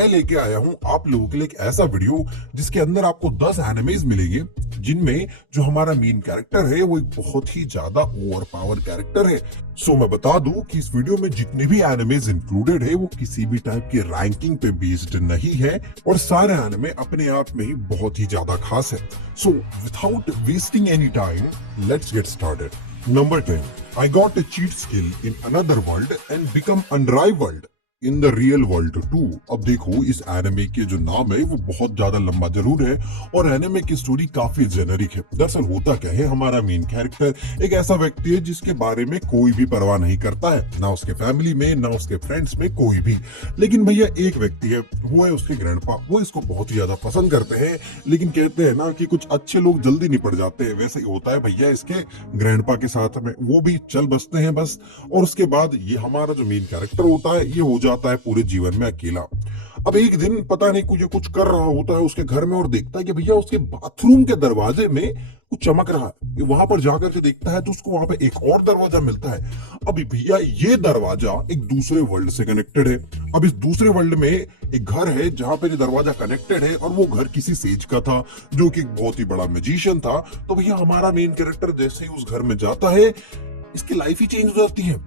मैं लेके आया हूं आप लोगों के लिए एक ऐसा वीडियो जिसके अंदर आपको 10 एनिमेज मिलेंगे जिनमें जो हमारा मेन कैरेक्टर है वो एक बहुत ही ज्यादा ओवर पावर कैरेक्टर है। सो मैं बता दूं कि इस वीडियो में जितने भी एनिमेज इंक्लूडेड है वो किसी भी टाइप की रैंकिंग पे बेस्ड नहीं है और सारे एनिमे अपने आप में ही बहुत ही ज्यादा खास है। So without wasting any time let's get started. Number 10. I got a cheat skill in another world and become unrivaled in the real world too. अब देखो इस एनिमे के जो नाम है वो बहुत ज्यादा लंबा जरूर है और एनिमे की स्टोरी काफी जेनरिक है। दरअसल होता क्या है, हमारा मेन कैरेक्टर एक ऐसा व्यक्ति है जिसके बारे में कोई भी परवाह नहीं करता है, ना उसके फैमिली में ना उसके फ्रेंड्स में कोई भी। लेकिन भैया एक व्यक्ति है, वो है उसके ग्रैंडपा। वो इसको बहुत ही ज्यादा पसंद करते हैं, लेकिन कहते हैं ना कि कुछ अच्छे लोग जल्दी निपट जाते हैं, वैसे ही होता है भैया इसके ग्रैंडपा के साथ में। वो भी चल बसते हैं बस, और उसके बाद ये हमारा जो मेन कैरेक्टर होता है ये हो जाता है पूरे जीवन में अकेला। अब एक दिन पता नहीं कुछ कर रहा होता है उसके घर में और देखता है कि भैया उसके बाथरूम के दरवाजे में कुछ चमक रहा है। वहां पर जाकर के देखता है तो उसको वहां पे एक और दरवाजा मिलता है। अभी भैया ये दरवाजा एक दूसरे वर्ल्ड से कनेक्टेड है। अब इस दूसरे वर्ल्ड में एक घर है जहां पर ये दरवाजा कनेक्टेड है और वो घर किसी सेज का था जो कि एक बहुत ही बड़ा मैजिशियन था। तो भैया हमारा मेन कैरेक्टर जैसे ही उस घर में जाता है इसकी लाइफ ही चेंज हो जाती है।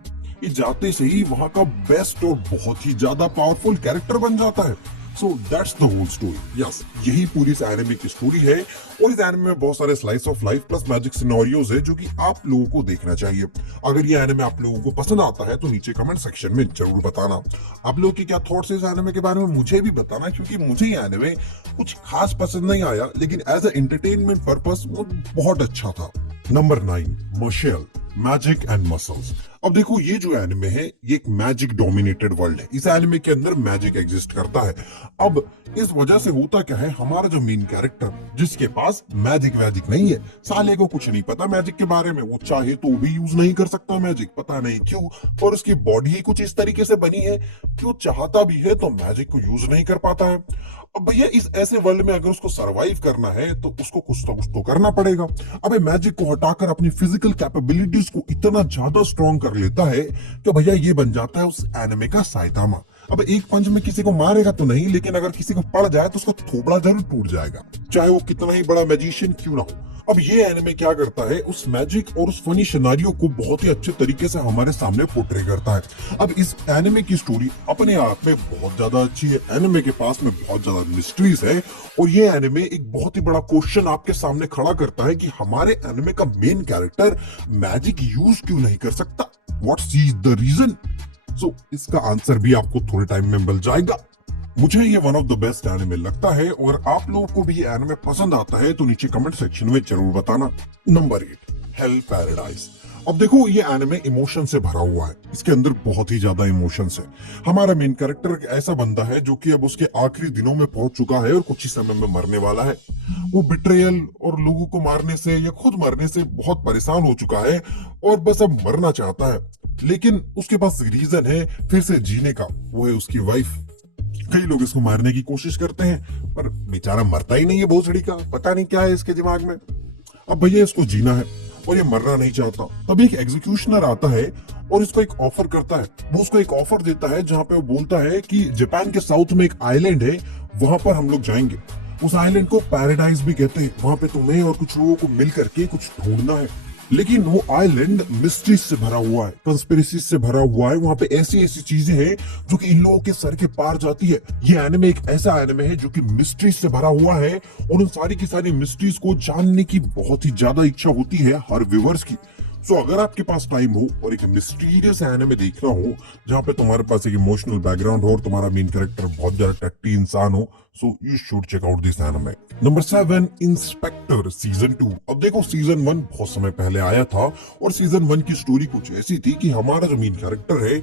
ये जाते से ही वहां का बेस्ट और बहुत ही ज्यादा पावरफुल कैरेक्टर बन जाता है। So that's the whole story. Yes, यही पूरी इस एनिमे की स्टोरी है और इस एनिमे में बहुत सारे slice of life plus magic scenarios है जो कि आप लोगों को देखना चाहिए। अगर ये एनिमे आप लोगों को पसंद आता है तो नीचे कमेंट सेक्शन में जरूर बताना। आप लोगों के क्या थॉट्स है इस एनिमे के बारे में मुझे भी बताना, क्योंकि मुझे ये एनिमे कुछ खास पसंद नहीं आया, लेकिन एज अ एंटरटेनमेंट पर्पस वो बहुत अच्छा था। Number 9, martial magic and muscles. अब देखो ये जो एनिमे है ये एक मैजिक डोमिनेटेड वर्ल्ड है। इस एनिमे के अंदर मैजिक एग्जिस्ट करता है। अब इस वजह से होता क्या है, हमारा जो मेन कैरेक्टर जिसके पास मैजिक वैजिक नहीं है, साले को कुछ नहीं पता मैजिक के बारे में, वो चाहे तो भी यूज नहीं कर सकता मैजिक, पता नहीं क्यों, और उसकी बॉडी ही कुछ इस तरीके से बनी है कि वो चाहता भी है तो मैजिक को यूज नहीं कर पाता है। अब भैया इस ऐसे वर्ल्ड में अगर उसको सरवाइव करना है तो उसको कुछ तो करना पड़ेगा। अबे मैजिक को हटाकर अपनी फिजिकल कैपेबिलिटीज को इतना ज्यादा स्ट्रॉन्ग कर लेता है कि भैया ये बन जाता है उस एनिमे का साइतामा। अब एक पंच में किसी को मारेगा तो नहीं, लेकिन अगर किसी को पड़ जाए तो उसका थोबड़ा जरूर टूट जाएगा, चाहे वो कितना ही बड़ा मैजिशियन क्यों ना हो। अब ये एनिमे क्या करता है, उस मैजिक और उस फनी सिनेरियो को बहुत ही अच्छे तरीके से हमारे सामने पोर्ट्रे करता है। अब इस एनिमे की स्टोरी अपने आप में बहुत ज्यादा अच्छी है। एनिमे के पास में बहुत ज्यादा मिस्ट्रीज है और ये एनिमे एक बहुत ही बड़ा क्वेश्चन आपके सामने खड़ा करता है कि हमारे एनिमे का मेन कैरेक्टर मैजिक यूज क्यों नहीं कर सकता। What's is the reason? So इसका आंसर भी आपको थोड़े टाइम में मिल जाएगा। मुझे ये one of the best anime लगता है और आप लोगों को भी ये एनिमे पसंद आता है तो नीचे कमेंट सेक्शन में जरूर बताना। Number 8, hello paradise. अब देखो ये एनिमे इमोशन से भरा हुआ है, इसके अंदर बहुत ही ज्यादा इमोशंस है। हमारा मेन कैरेक्टर एक ऐसा बंदा है जो कि अब उसके आखिरी दिनों में पहुंच चुका है और कुछ ही समय में मरने वाला है। वो बिट्रेयल और लोगों को मारने से या खुद मरने से बहुत परेशान हो चुका है और बस अब मरना चाहता है, लेकिन उसके पास रीजन है फिर से जीने का, वो है उसकी वाइफ। कई लोग इसको मारने की कोशिश करते हैं पर बेचारा मरता ही नहीं है भोसड़ी का, पता नहीं क्या है इसके दिमाग में। अब भैया इसको जीना है और ये मरना नहीं चाहता। तभी एक एग्जीक्यूशनर आता है और इसको एक ऑफर करता है। वो उसको एक ऑफर देता है जहां पे वो बोलता है कि जापान के साउथ में एक आइलैंड है, वहां पर हम लोग जाएंगे। उस आइलैंड को पैराडाइज भी कहते हैं। वहां पे तुम्हें और कुछ लोगों को मिल करके कुछ ढूंढना है, लेकिन वो आइलैंड मिस्ट्रीज से भरा हुआ है, कंस्पिरेसी से भरा हुआ है। वहां पे ऐसी ऐसी चीजें हैं जो कि इन लोगों के सर के पार जाती है। ये एनिमे एक ऐसा एनिमे है जो कि मिस्ट्रीज से भरा हुआ है और उन सारी की सारी मिस्ट्रीज को जानने की बहुत ही ज्यादा इच्छा होती है हर व्यूअर्स की। सो अगर आपके पास टाइम हो और एक मिस्टीरियस एनिमे देखना हो जहां पे तुम्हारे पास एक इमोशनल बैकग्राउंड हो और तुम्हारा मेन कैरेक्टर बहुत ज्यादा टट्टी इंसान हो, so you should check out this anime. Number 7, inspector season 2। अब देखो सीजन 1 बहुत समय पहले आया था और सीजन 1 की स्टोरी कुछ ऐसी थी कि हमारा जो मेन कैरेक्टर है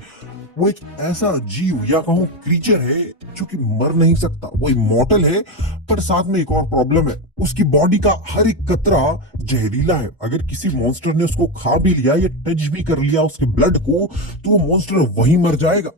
वो एक ऐसा जीव या कहूं क्रीचर है जो कि मर नहीं सकता। वो इमॉर्टल है, पर साथ में एक और प्रॉब्लम है, उसकी बॉडी का हर एक कतरा जहरीला है। अगर किसी मॉन्स्टर ने उसको खा भी लिया या टच भी कर लिया उसके ब्लड को तो वो मॉन्स्टर वहीं मर जाएगा।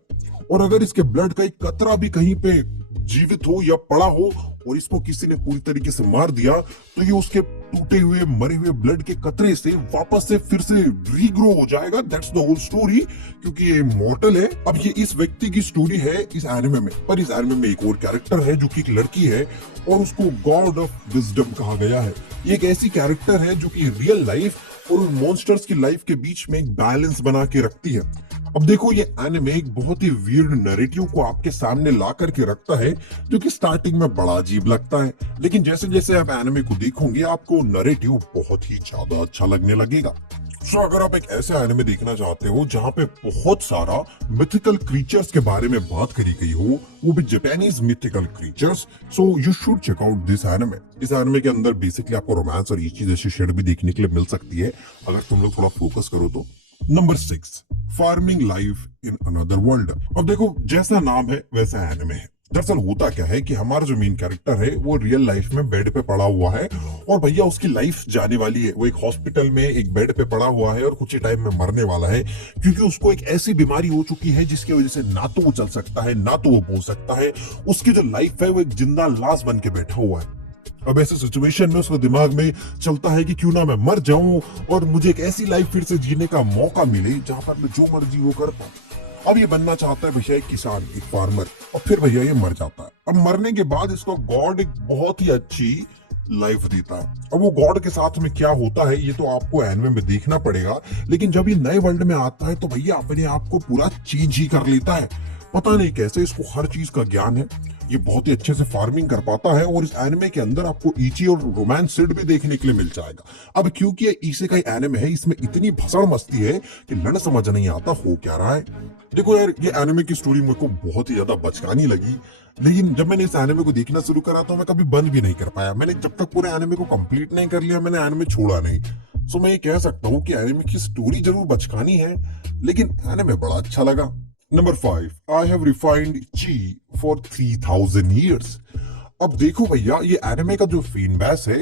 और अगर इसके ब्लड का एक कतरा भी कहीं पे जीवित हो या पड़ा हो और इसको किसी ने पूरी तरीके से मार दिया तो ये उसके टूटे हुए मरे हुए ब्लड के कतरे से वापस से फिर से रीग्रो हो जाएगा। दैट्स द होल स्टोरी, क्योंकि ये इमॉर्टल है। अब ये इस व्यक्ति की स्टोरी है इस एनिमे में, पर इस एनिमे में एक और कैरेक्टर है जो कि एक लड़की है और उसको गॉड ऑफ विजडम कहा गया है। ये एक ऐसी कैरेक्टर है जो कि रियल लाइफ और उन मॉन्स्टर्स की लाइफ के बीच में एक बैलेंस बना के रखती है। अब देखो, ये एनिमे एक बहुत ही वियर्ड नैरेटिव को आपके सामने ला करके रखता है जो कि स्टार्टिंग में बड़ा अजीब लगता है, लेकिन जैसे जैसे आप एनिमे को देखोगे आपको नैरेटिव बहुत ही ज्यादा अच्छा लगने लगेगा। सो अगर आप एक ऐसे एनिमे देखना चाहते हो जहां पे बहुत सारा मिथिकल क्रीचर्स के बारे में बात करी गई हो, वो भी Japanese mythical creatures, so you should check out this anime. इस एनिमे के अंदर बेसिकली आपको रोमांस और ये चीज ऐसी शेड भी देखने के लिए मिल सकती है अगर तुम लोग थोड़ा फोकस करो तो। Number 6, farming life in another world. अब देखो, जैसा नाम है वैसा एनिमे है। दरअसल होता क्या है कि हमारा जो मेन कैरेक्टर है वो रियल लाइफ में बेड पे पड़ा हुआ है और भैया उसकी लाइफ जाने वाली है। वो एक हॉस्पिटल में एक बेड पे पड़ा हुआ है और कुछ ही टाइम में मरने वाला है, क्योंकि उसको एक ऐसी बीमारी हो चुकी है जिसकी वजह से ना तो वो चल सकता है ना तो वो बोल सकता है। उसकी जो लाइफ है वो एक जिंदा लाश बन के बैठा हुआ है। अब ऐसे सिचुएशन में उसके दिमाग में चलता है कि क्यों ना मैं मर जाऊं और मुझे एक ऐसी लाइफ फिर से जीने का मौका मिले जहां पर मैं जो मर्जी वो कर पाऊं। अब ये बनना चाहता है भैया एक किसान, एक फार्मर, और फिर भैया ये मर जाता है। अब मरने के बाद इसको गॉड एक बहुत ही अच्छी लाइफ देता है। अब वो गॉड के साथ में क्या होता है ये तो आपको एनिमे में देखना पड़ेगा, लेकिन जब ये नए वर्ल्ड में आता है तो भैया अपने आप को पूरा चेंज ही कर लेता है। पता नहीं कैसे इसको हर चीज का ज्ञान है, ये बहुत ही अच्छे से फार्मिंग कर पाता है और इस एनिमे के अंदर आपको ईची और रोमांस सीड भी देखने के लिए मिल जाएगा। अब क्योंकि ये ईसे का एनिमे है, इसमें इतनी भसड़ मस्ती है कि लड़ समझ नहीं आता हो क्या रहा है। देखो यार, ये एनिमे की स्टोरी मेरे को बहुत ही ज्यादा बचकानी लगी, लेकिन जब मैंने इस एनिमे को देखना शुरू करा तो मैं कभी बंद भी नहीं कर पाया। मैंने जब तक पूरे एनिमे को कंप्लीट नहीं कर लिया मैंने एनिमे छोड़ा नहीं। सो मैं ये कह सकता हूँ कि एनिमे की स्टोरी जरूर बचकानी है, लेकिन एनिमे बड़ा अच्छा लगा। Number 5, I have refined chi for 3000 years। अब देखो भैया, ये एनिमे का जो फैन बेस है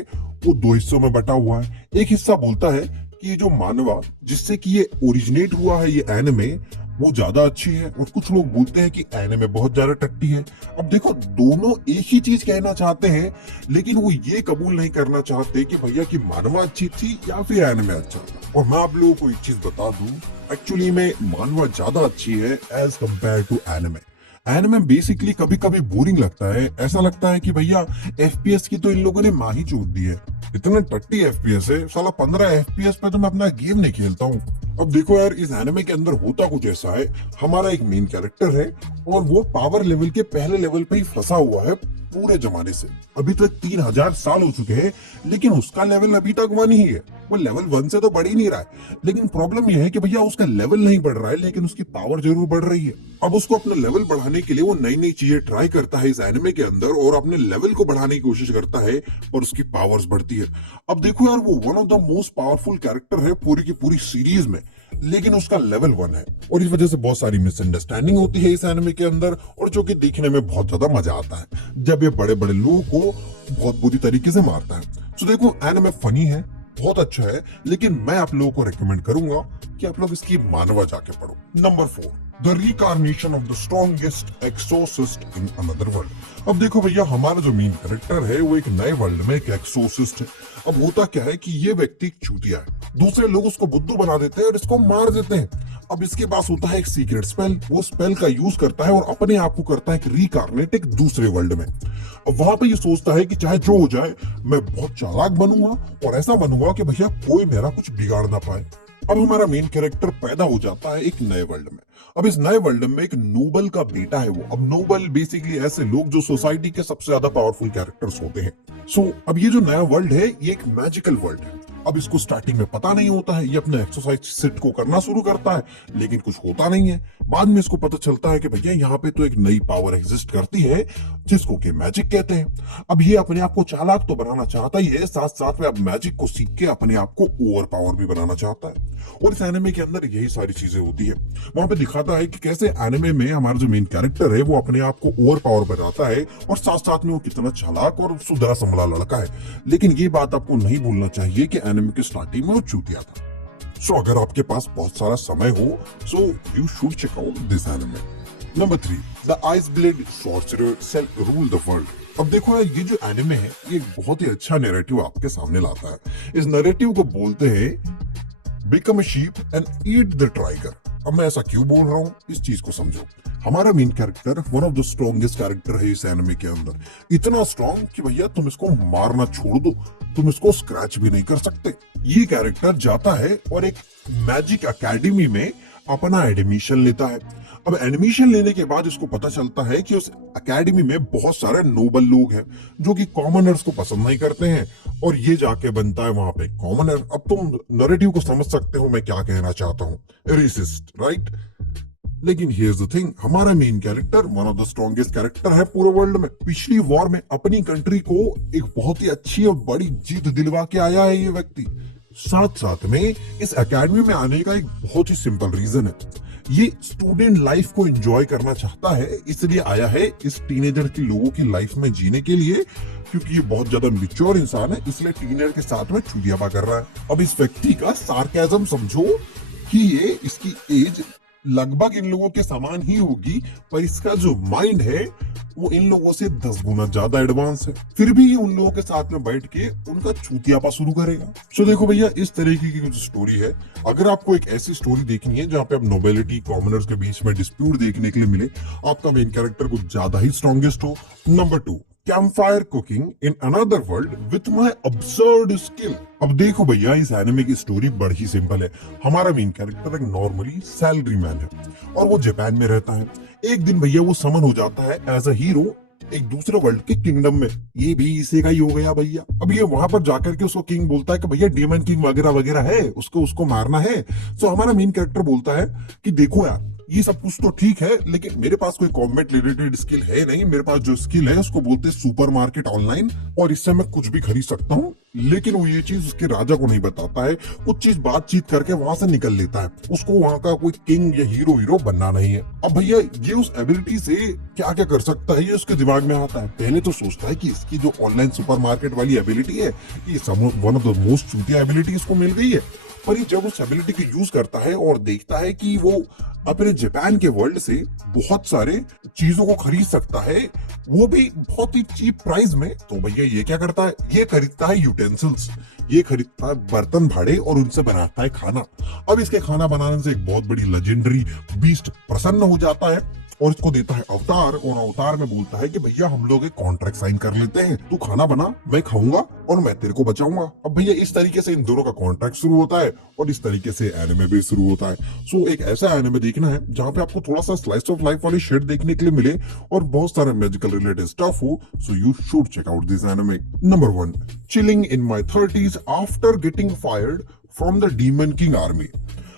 वो 2 हिस्सों में बटा हुआ है। एक हिस्सा बोलता है कि ये जो मानवा जिससे कि ये ओरिजिनेट हुआ है ये एनिमे वो ज्यादा अच्छी है, और कुछ लोग बोलते हैं कि एनिमे बहुत ज्यादा टट्टी है। अब देखो, दोनों एक ही चीज कहना चाहते हैं, लेकिन वो ये कबूल नहीं करना चाहते कि भैया की मानवा अच्छी थी या फिर एनिमे अच्छा था। और मैं आप लोगों को एक चीज बता दूं, एक्चुअली में मानवा ज्यादा अच्छी है as compared to anime. Anime basically कभी कभी बोरिंग लगता है, ऐसा लगता है कि भैया एफपीएस की तो इन लोगों ने माँ ही चोट दी है। इतना टट्टी एफपीएस है साला, 15 एफपीएस पे तो मैं अपना गेम नहीं खेलता हूँ। अब देखो यार, इस एनिमे के अंदर होता कुछ ऐसा है, हमारा एक मेन कैरेक्टर है और वो पावर लेवल के पहले लेवल पे ही फंसा हुआ है पूरे जमाने से। अभी तक 3000 साल हो चुके हैं, लेकिन उसका लेवल अभी तक 1 ही है। वो लेवल 1 से तो बढ़ ही नहीं रहा है, लेकिन प्रॉब्लम यह है कि भैया उसका लेवल नहीं बढ़ रहा है, लेकिन उसकी पावर जरूर बढ़ रही है। अब उसको अपना लेवल बढ़ाने के लिए वो नई नई चीजें ट्राई करता है इस एनिमे के अंदर और अपने लेवल को बढ़ाने की कोशिश करता है और उसकी पावर्स बढ़ती है। अब देखो यार, वो one of the most powerful character है पूरी की पूरी सीरीज में, लेकिन उसका लेवल 1 है और इस वजह से बहुत सारी मिसअंडरस्टैंडिंग होती है इस एनिमे के अंदर, और जो कि देखने में बहुत ज्यादा मजा आता है जब ये बड़े बड़े लोगों को बहुत बुरी तरीके से मारता है। तो देखो, एनिमे फनी है, बहुत अच्छा है, लेकिन मैं आप लोगों को रिकमेंड करूंगा कि आप लोग इसकी मानवा जाके पढ़ो। Number 4, the reincarnation of the strongest exorcist in another world. अब देखो भैया, हमारा जो मेन कैरेक्टर है वो एक नए वर्ल्ड में एक एक्सोसिस्ट है। अब होता क्या है कि ये व्यक्ति एक चूतिया है, दूसरे लोग उसको बुद्धू बना देते हैं और इसको मार देते हैं। अब इसके पास होता है एक सीक्रेट स्पेल, वो स्पेल का यूज करता है और अपने आप को करता है एक रिकार्नेट एक दूसरे वर्ल्ड में। अब वहां पे ये सोचता है कि चाहे जो हो जाए मैं बहुत चालाक बनूंगा और ऐसा बनूंगा कि भैया कोई मेरा कुछ बिगाड़ ना पाए। अब हमारा मेन कैरेक्टर पैदा हो जाता है एक नए वर्ल्ड में। अब इस नए वर्ल्ड में एक नोबल का बेटा है वो। अब नोबल बेसिकली ऐसे लोग जो सोसाइटी के सबसे ज्यादा पावरफुल कैरेक्टर्स होते हैं। सो अब ये जो नया वर्ल्ड है ये एक मैजिकल वर्ल्ड है। अब इसको स्टार्टिंग में पता नहीं होता है, ये अपने एक्सरसाइज सेट को करना शुरू करता है, लेकिन कुछ होता नहीं है। बाद में इसको पता चलता है कि भैया यहाँ पे तो एक नई पावर एग्जिस्ट करती है जिसको कि मैजिक कहते हैं। अब ये अपने आप को चालाक तो बनाना चाहता ही है, साथ साथ में अब मैजिक को सीख के अपने आप को ओवर पावर भी बनाना चाहता है। और इस एनिमे के अंदर यही सारी चीजें होती है। वहां पे दिखाता है कि कैसे एनिमे में हमारा जो मेन कैरेक्टर है वो अपने आप को ओवर पावर बनाता है और साथ साथ में वो कितना चालाक और सुधरा संभला लड़का है। लेकिन ये बात आपको नहीं भूलना चाहिए कि एनिमे के स्टार्टिंग में वो चूतिया था। सो अगर आपके पास बहुत सारा समय हो, so you should check out this anime. Number 3, the ice blade sorcerer shall rule the world. अब देखो यार, ये जो एनिमे है ये एक बहुत ही अच्छा नैरेटिव आपके सामने लाता है। इस नैरेटिव को बोलते हैं become a sheep and eat the tiger. अब मैं ऐसा क्यों बोल रहा हूँ, इस चीज को समझो। हमारा main character one of the strongest character है इस एनिमे के अंदर। इतना स्ट्रॉन्ग कि भैया तुम इसको मारना छोड़ दो, तुम इसको स्क्रैच भी नहीं कर सकते। ये कैरेक्टर जाता है और एक मैजिक एकेडमी में अपना एडमिशन लेता है। अब एडमिशन लेने के बाद इसको पता चलता है कि उस एकेडमी में बहुत सारे नोबल लोग हैं जो कि कॉमनर्स को पसंद नहीं करते हैं, और ये जाके बनता है वहां पे कॉमनर। अब तुम नैरेटिव को समझ सकते हो मैं क्या कहना चाहता हूँ, रेसिस्ट, राइट। लेकिन हियर्स द थिंग, हमारा main character one of the strongest character है पूरे वर्ल्ड में। पिछली वॉर में अपनी कंट्री को एक बहुत ही अच्छी और बड़ी जीत दिलवा के आया है ये व्यक्ति। साथ साथ में इस एकेडमी में आने का एक बहुत ही सिंपल रीजन है, ये स्टूडेंट लाइफ को एंजॉय करना चाहता है, इसलिए आया है इस टीनेजर के लोगों की लाइफ में जीने के लिए, क्योंकि ये बहुत ज्यादा मैच्योर इंसान है, इसलिए टीनेजर के साथ में चुतियापा कर रहा है। अब इस व्यक्ति का सार्केज्म समझो कि ये इसकी एज लगभग इन लोगों के समान ही होगी, पर इसका जो माइंड है वो इन लोगों से 10 गुना ज्यादा एडवांस है। फिर भी ये उन लोगों के साथ में बैठ के उनका चूतियापा शुरू करेगा। सो देखो भैया, इस तरीके की जो स्टोरी है, अगर आपको एक ऐसी स्टोरी देखनी है जहाँ पे आप नोबेलिटी कॉमनर्स के बीच में डिस्प्यूट देखने के लिए मिले, आपका मेन कैरेक्टर कुछ ज्यादा ही स्ट्रॉन्गेस्ट हो। Number 2, campfire cooking in another world with my absurd skill. अब देखो भैया, इस एनिमे की स्टोरी बड़ी सिंपल है। हमारा मेन कैरेक्टर एक नॉर्मली सैलरी मैन है और वो जापान में रहता है। एक दिन भैया वो समन हो जाता है एज अ हीरो एक दूसरे वर्ल्ड के किंगडम में। ये भी इसी का ही हो गया भैया। अब ये वहां पर जाकर के उसको किंग बोलता है कि भैया डेमन किंग वगैरह वगैरह है, उसको मारना है। तो हमारा मेन कैरेक्टर बोलता है कि देखो यार, ये सब कुछ तो ठीक है, लेकिन मेरे पास कोई कॉम्बैट रिलेटेड स्किल है नहीं। मेरे पास जो स्किल है उसको बोलते हैं सुपरमार्केट ऑनलाइन, और इससे मैं कुछ भी खरीद सकता हूँ। लेकिन वो ये चीज उसके राजा को नहीं बताता है, कुछ चीज बातचीत करके वहां से निकल लेता है। उसको वहां का कोई किंग या हीरो बनना नहीं है। अब भैया ये उस एबिलिटी से क्या क्या कर सकता है ये उसके दिमाग में आता है। पहले तो सोचता है कि इसकी जो ऑनलाइन सुपरमार्केट वाली एबिलिटी है, ये वन ऑफ द मोस्ट चूतिया एबिलिटी इसको मिल गई है। पर ये जब उस एबिलिटी को यूज करता है और देखता है कि वो अपने जापान के वर्ल्ड से बहुत सारे चीजों को खरीद सकता है, वो भी बहुत ही चीप प्राइस में, तो भैया ये क्या करता है, ये खरीदता है यूटेंसिल्स, ये खरीदता है बर्तन भाड़े और उनसे बनाता है खाना। अब इसके खाना बनाने से एक बहुत बड़ी लेजेंडरी बीस्ट प्रसन्न हो जाता है और इसको देता है अवतार, और अवतार में बोलता है कि भैया हम लोग एक कॉन्ट्रैक्ट साइन कर लेते हैं, तू खाना बना, मैं खाऊंगा और मैं तेरे को बचाऊंगा। अब भैया इस तरीके से इन दोनों का कॉन्ट्रैक्ट शुरू होता है और इस तरीके से एनिमे भी शुरू होता है। सो एक ऐसा एनिमे देखना है जहाँ पे आपको थोड़ा सा स्लाइस ऑफ लाइफ वाली शेड देखने के लिए मिले और बहुत सारे मैजिकल रिलेटेड स्टफ हो। So you should check out this anime. Number 1, chilling in my 30s after getting fired from the demon king army.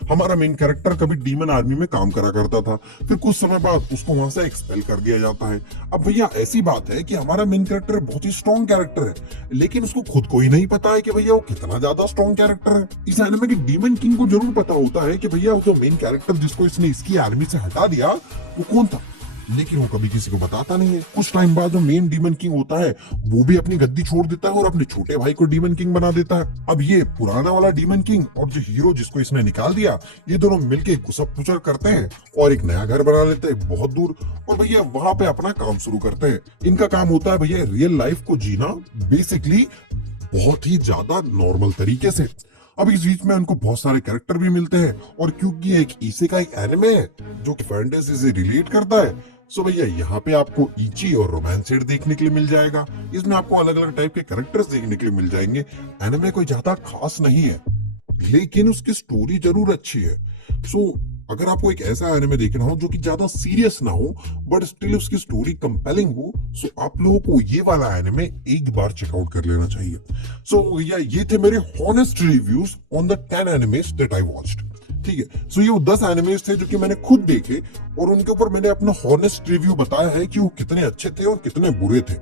हमारा मेन कैरेक्टर कभी डीमन आर्मी में काम करा करता था, फिर कुछ समय बाद उसको वहां से एक्सपेल कर दिया जाता है। अब भैया ऐसी बात है कि हमारा मेन कैरेक्टर बहुत ही स्ट्रॉन्ग कैरेक्टर है, लेकिन उसको खुद को ही नहीं पता है कि भैया वो कितना ज्यादा स्ट्रॉन्ग कैरेक्टर है। इस एनिमे के डीमन किंग को जरूर पता होता है कि भैया वो जो मेन कैरेक्टर जिसको इसने इसकी आर्मी से हटा दिया वो कौन था, लेकिन वो कभी किसी को बताता नहीं है। कुछ टाइम बाद जो मेन डीमन किंग होता है वो भी अपनी गद्दी छोड़ देता है और अपने छोटे भाई को डीमन किंग बना देता है। अब ये पुराना वाला डीमन किंग और जो हीरो जिसको इसने निकाल दिया, ये दोनों मिलके घुसप पुचर करते हैं और एक नया घर बना लेते हैं बहुत दूर, और भैया वहां पे अपना काम शुरू करते हैं। इनका काम होता है भैया रियल लाइफ को जीना, बेसिकली बहुत ही ज्यादा नॉर्मल तरीके से। अब इस बीच में उनको बहुत सारे कैरेक्टर भी मिलते हैं, और क्योंकि एक इसे का एक एनिमे है जो कि फैंटेसी से रिलेट करता है, सो भैया यहाँ पे आपको इची और रोमांस शेड देखने के लिए मिल जाएगा। इसमें आपको अलग अलग टाइप के कैरेक्टर्स देखने के लिए मिल जाएंगे। एनिमे कोई ज्यादा खास नहीं है, लेकिन उसकी स्टोरी जरूर अच्छी है। सो अगर आपको एक ऐसा एनिमे देखना हो जो कि ज्यादा सीरियस ना हो बट स्टिल उसकी स्टोरी कंपेलिंग हो, सो आप लोगों को ये वाला एनिमे एक बार चेकआउट कर लेना चाहिए। सो भैया ये थे मेरे honest reviews on the 10 animes that I watched. ठीक है, सो ये 10 एनिमेस थे जो कि मैंने खुद देखे और उनके ऊपर मैंने अपना हॉनेस्ट रिव्यू बताया है कि वो कितने अच्छे थे और कितने बुरे थे।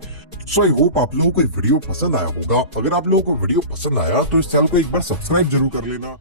सो आई होप आप लोगों को वीडियो पसंद आया होगा। अगर आप लोगों को वीडियो पसंद आया तो इस चैनल को एक बार सब्सक्राइब जरूर कर लेना।